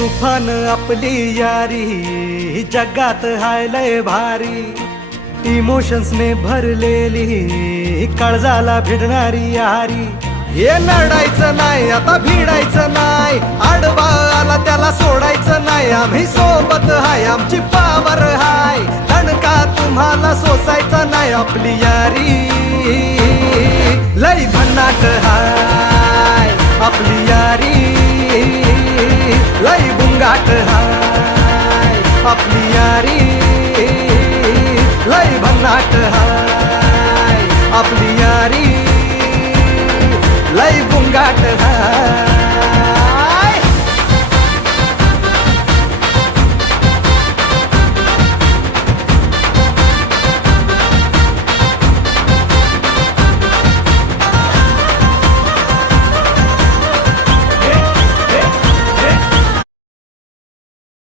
तुफान आपली यारी जगात हाय लय भारी, इमोशन्स ने भरलेली काळजाला भिडणारी यारी। हे नडायचं नाही आता भिडायचं नाही, आडवा आला त्याला सोडायचं नाही। आम्ही सोबत हाय आमची पावर हाय, दणका तुम्हाला सोसायचा नाही। आपली यारी लय भन्नाट हाय, आपली यारी लय बुंगाट हाय, आपली यारी